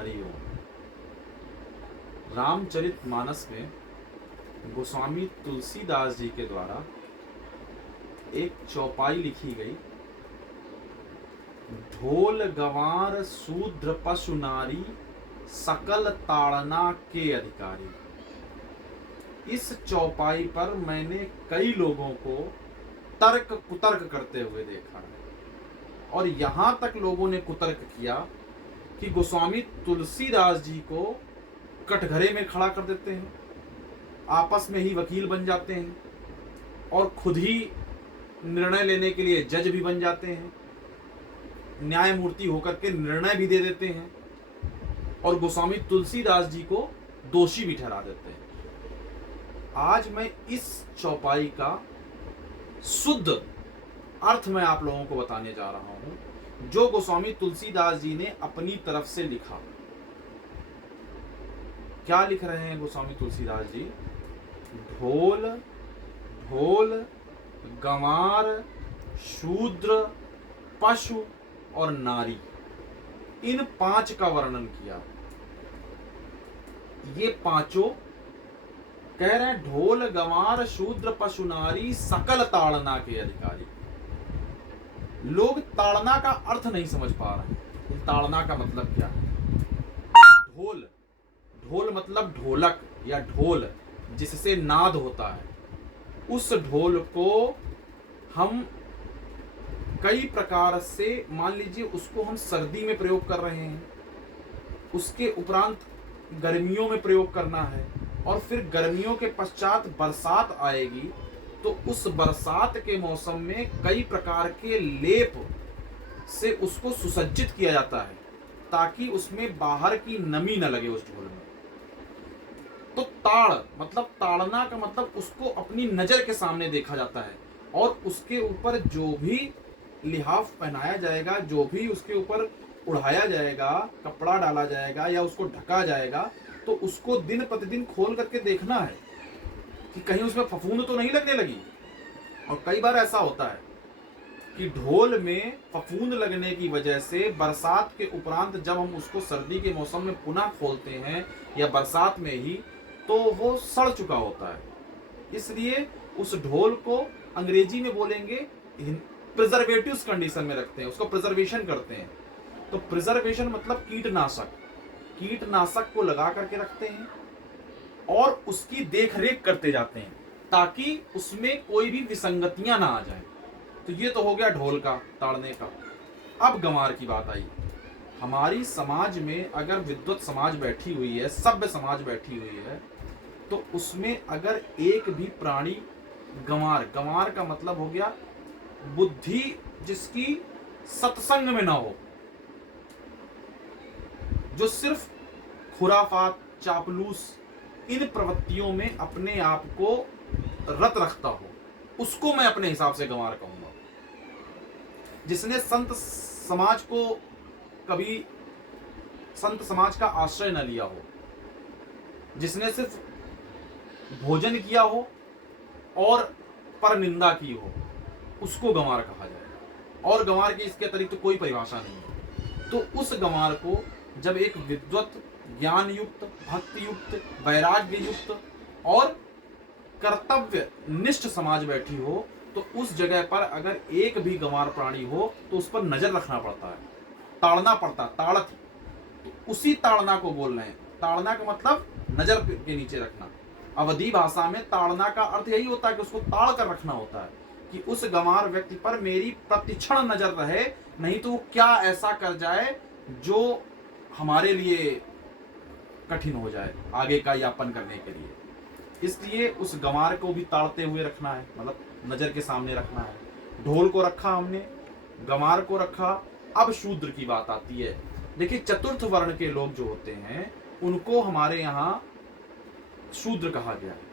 हरिओम। रामचरितमानस में गोस्वामी तुलसीदास जी के द्वारा एक चौपाई लिखी गई, ढोल गंवार शूद्र पशु नारी सकल ताड़ना के अधिकारी। इस चौपाई पर मैंने कई लोगों को तर्क कुतर्क करते हुए देखा है, और यहां तक लोगों ने कुतर्क किया कि गोस्वामी तुलसीदास जी को कटघरे में खड़ा कर देते हैं, आपस में ही वकील बन जाते हैं और खुद ही निर्णय लेने के लिए जज भी बन जाते हैं, न्यायमूर्ति होकर के निर्णय भी दे देते हैं और गोस्वामी तुलसीदास जी को दोषी भी ठहरा देते हैं। आज मैं इस चौपाई का शुद्ध अर्थ मैं आप लोगों को बताने जा रहा हूं, जो गोस्वामी तुलसीदास जी ने अपनी तरफ से लिखा। क्या लिख रहे हैं गोस्वामी तुलसीदास जी? ढोल ढोल गंवार शूद्र पशु और नारी, इन 5 का वर्णन किया। ये पांचों कह रहे हैं ढोल गंवार शूद्र पशु नारी सकल ताड़ना के अधिकारी। लोग ताड़ना का अर्थ नहीं समझ पा रहे हैं। ताड़ना का मतलब क्या है? ढोल, ढोल मतलब ढोलक या ढोल, जिससे नाद होता है। उस ढोल को हम कई प्रकार से, मान लीजिए उसको हम सर्दी में प्रयोग कर रहे हैं, उसके उपरांत गर्मियों में प्रयोग करना है, और फिर गर्मियों के पश्चात बरसात आएगी, तो उस बरसात के मौसम में कई प्रकार के लेप से उसको सुसज्जित किया जाता है ताकि उसमें बाहर की नमी न लगे उस ढोल में। तो ताड़ मतलब ताड़ना का मतलब उसको अपनी नजर के सामने देखा जाता है, और उसके ऊपर जो भी लिहाफ पहनाया जाएगा, जो भी उसके ऊपर उड़ाया जाएगा, कपड़ा डाला जाएगा या उसको ढका जाएगा, तो उसको दिन प्रतिदिन खोल करके देखना है कि कहीं उसमें फफूंद तो नहीं लगने लगी। और कई बार ऐसा होता है कि ढोल में फफूंद लगने की वजह से बरसात के उपरांत जब हम उसको सर्दी के मौसम में पुनः खोलते हैं या बरसात में ही, तो वो सड़ चुका होता है। इसलिए उस ढोल को अंग्रेजी में बोलेंगे प्रिजर्वेटिव्स कंडीशन में रखते हैं, उसको प्रिजर्वेशन करते हैं। तो प्रिजर्वेशन मतलब कीटनाशक, कीटनाशक को लगा करके रखते हैं और उसकी देखरेख करते जाते हैं ताकि उसमें कोई भी विसंगतियां ना आ जाए। तो ये तो हो गया ढोल का, ताड़ने का। अब गंवार की बात आई। हमारी समाज में अगर विद्वत समाज बैठी हुई है, सभ्य समाज बैठी हुई है, तो उसमें अगर एक भी प्राणी गंवार, गंवार का मतलब हो गया बुद्धि जिसकी सत्संग में ना हो, जो सिर्फ खुराफात, चापलूस, इन प्रवृत्तियों में अपने आप को रत रखता हो, उसको मैं अपने हिसाब से गंवार कहूंगा। जिसने संत समाज को कभी संत समाज का आश्रय न लिया हो, जिसने सिर्फ भोजन किया हो और पर निंदा की हो, उसको गंवार कहा जाएगा। और गंवार की इसके अतिरिक्त तो कोई परिभाषा नहीं है। तो उस गंवार को जब एक विद्वत, ज्ञान युक्त, भक्ति युक्त, वैराग्य युक्त और कर्तव्य निष्ठ समाज बैठी हो, तो उस जगह पर अगर एक भी गंवार प्राणी हो तो उस पर नजर रखना पड़ता है, ताड़ना पड़ता, ताड़त। तो उसी ताड़ना को बोल रहे हैं। ताड़ना का मतलब नजर के नीचे रखना। अवधी भाषा में ताड़ना का अर्थ यही होता है कि उसको ताड़ कर रखना होता है कि उस गंवार व्यक्ति पर मेरी प्रतिक्षण नजर रहे, नहीं तो वो क्या ऐसा कर जाए जो हमारे लिए कठिन हो जाए आगे का यापन करने के लिए। इसलिए उस गंवार को भी ताड़ते हुए रखना है, मतलब नजर के सामने रखना है। ढोल को रखा हमने, गंवार को रखा। अब शूद्र की बात आती है। देखिए, चतुर्थ वर्ण के लोग जो होते हैं उनको हमारे यहाँ शूद्र कहा गया है।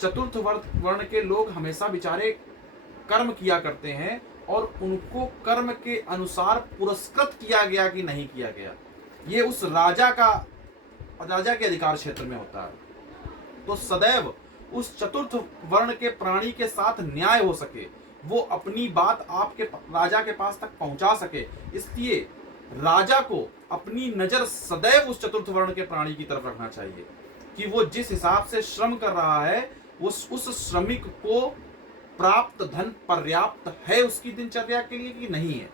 चतुर्थ वर्ण के लोग हमेशा बेचारे कर्म किया करते हैं और उनको कर्म के अनुसार पुरस्कृत किया गया कि नहीं किया गया, ये उस राजा के अधिकार क्षेत्र में होता है। तो सदैव उस चतुर्थ वर्ण के प्राणी के साथ न्याय हो सके, वो अपनी बात आपके राजा के पास तक पहुंचा सके, इसलिए राजा को अपनी नजर सदैव उस चतुर्थ वर्ण के प्राणी की तरफ रखना चाहिए कि वो जिस हिसाब से श्रम कर रहा है उस श्रमिक को प्राप्त धन पर्याप्त है उसकी दिनचर्या के लिए कि नहीं है।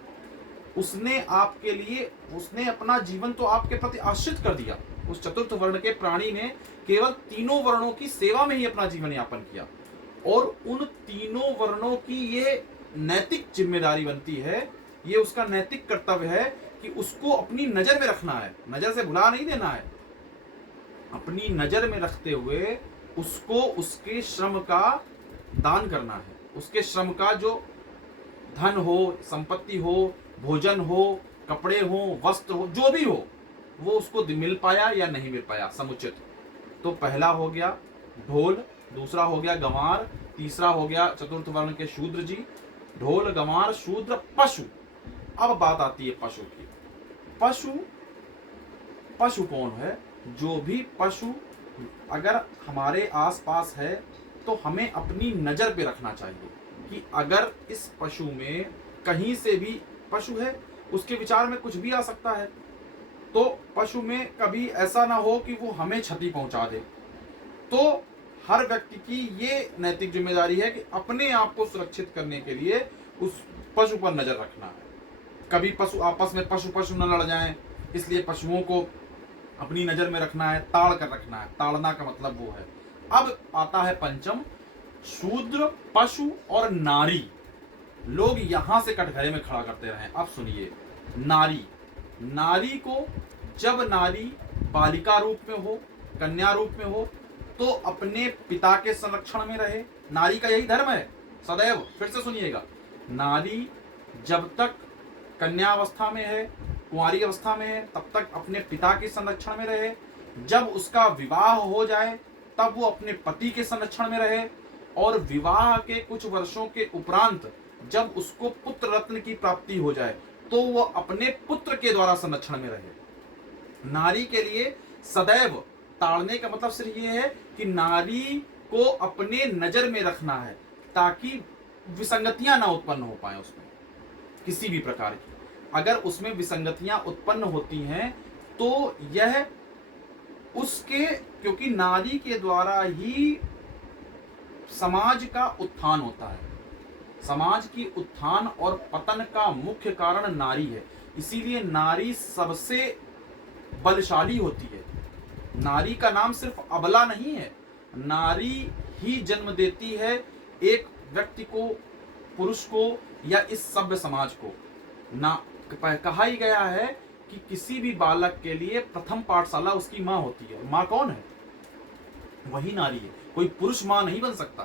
उसने आपके लिए, उसने अपना जीवन तो आपके प्रति आश्रित कर दिया। उस चतुर्थ वर्ण के प्राणी ने केवल तीनों वर्णों की सेवा में ही अपना जीवन यापन किया और उन तीनों वर्णों की ये नैतिक जिम्मेदारी बनती है, ये उसका नैतिक कर्तव्य है कि उसको अपनी नजर में रखना है, नजर से भुला नहीं देना है। अपनी नजर में रखते हुए उसको उसके श्रम का दान करना है, उसके श्रम का जो धन हो, संपत्ति हो, भोजन हो, कपड़े हो, वस्त्र हो, जो भी हो, वो उसको मिल पाया या नहीं मिल पाया समुचित। तो पहला हो गया ढोल, दूसरा हो गया गंवार, तीसरा हो गया चतुर्थ वर्ण के शूद्र जी। ढोल, गंवार, शूद्र, पशु। अब बात आती है पशु की। पशु कौन है? जो भी पशु अगर हमारे आसपास है तो हमें अपनी नजर पे रखना चाहिए कि अगर इस पशु में कहीं से भी, पशु है उसके विचार में कुछ भी आ सकता है, तो पशु में कभी ऐसा ना हो कि वो हमें क्षति पहुंचा दे। तो हर व्यक्ति की ये नैतिक जिम्मेदारी है कि अपने आप को सुरक्षित करने के लिए उस पशु पर नजर रखना है। कभी पशु आपस में पशु न लड़ जाएं, इसलिए पशुओं को अपनी नजर में रखना है, ताड़ कर रखना है। ताड़ना का मतलब वो है। अब आता है पंचम, शूद्र, पशु और नारी। लोग यहां से कटघरे में खड़ा करते रहे। अब सुनिए, नारी को जब नारी बालिका रूप में हो, कन्या रूप में हो, तो अपने पिता के संरक्षण में रहे। नारी का यही धर्म है सदैव। फिर से सुनिएगा, नारी जब तक कन्यावस्था में है, कुंवारी अवस्था में है, तब तक अपने पिता के संरक्षण में रहे। जब उसका विवाह हो जाए तब वो अपने पति के संरक्षण में रहे और विवाह के कुछ वर्षों के उपरांत जब उसको पुत्र रत्न की प्राप्ति हो जाए तो वो अपने पुत्र के द्वारा संरक्षण में रहे। नारी के लिए सदैव ताड़ने का मतलब सिर्फ ये है कि नारी को अपने नजर में रखना है ताकि विसंगतियां ना उत्पन्न हो पाए उसमें किसी भी प्रकार की। अगर उसमें विसंगतियां उत्पन्न होती हैं तो यह उसके, क्योंकि नारी के द्वारा ही समाज का उत्थान होता है। समाज की उत्थान और पतन का मुख्य कारण नारी है। इसीलिए नारी सबसे बलशाली होती है। नारी का नाम सिर्फ अबला नहीं है, नारी ही जन्म देती है एक व्यक्ति को, पुरुष को या इस सभ्य समाज को। ना कहा ही गया है कि किसी भी बालक के लिए प्रथम पाठशाला उसकी माँ होती है। माँ कौन है? वही नारी है। कोई पुरुष माँ नहीं बन सकता।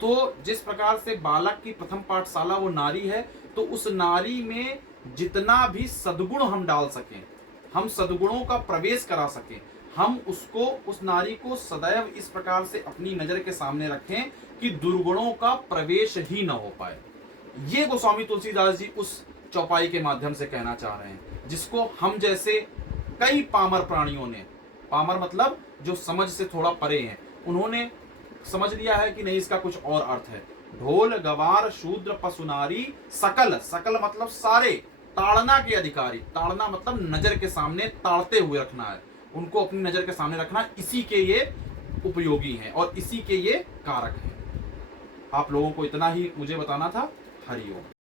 तो जिस प्रकार से बालक की प्रथम पाठशाला वो नारी है, तो उस नारी में जितना भी सद्गुण हम डाल सकें, हम सद्गुणों का प्रवेश करा सकें, हम उसको, उस नारी को सदैव इस प्रकार से अपनी नजर के सामने रखें कि दुर्गुणों का प्रवेश ही न हो पाए। ये गोस्वामी तुलसीदास जी उस चौपाई के माध्यम से कहना चाह रहे हैं, जिसको हम जैसे कई पामर प्राणियों ने, पामर मतलब जो समझ से थोड़ा परे हैं, उन्होंने समझ लिया है कि नहीं, इसका कुछ और अर्थ है। ढोल, गवार, शूद्र, पशु, नारी, सकल, सकल मतलब सारे, ताड़ना के अधिकारी। ताड़ना मतलब नजर के सामने ताड़ते हुए रखना है, उनको अपनी नजर के सामने रखना। इसी के ये उपयोगी हैं और इसी के ये कारक हैं। आप लोगों को इतना ही मुझे बताना था। हरिओम।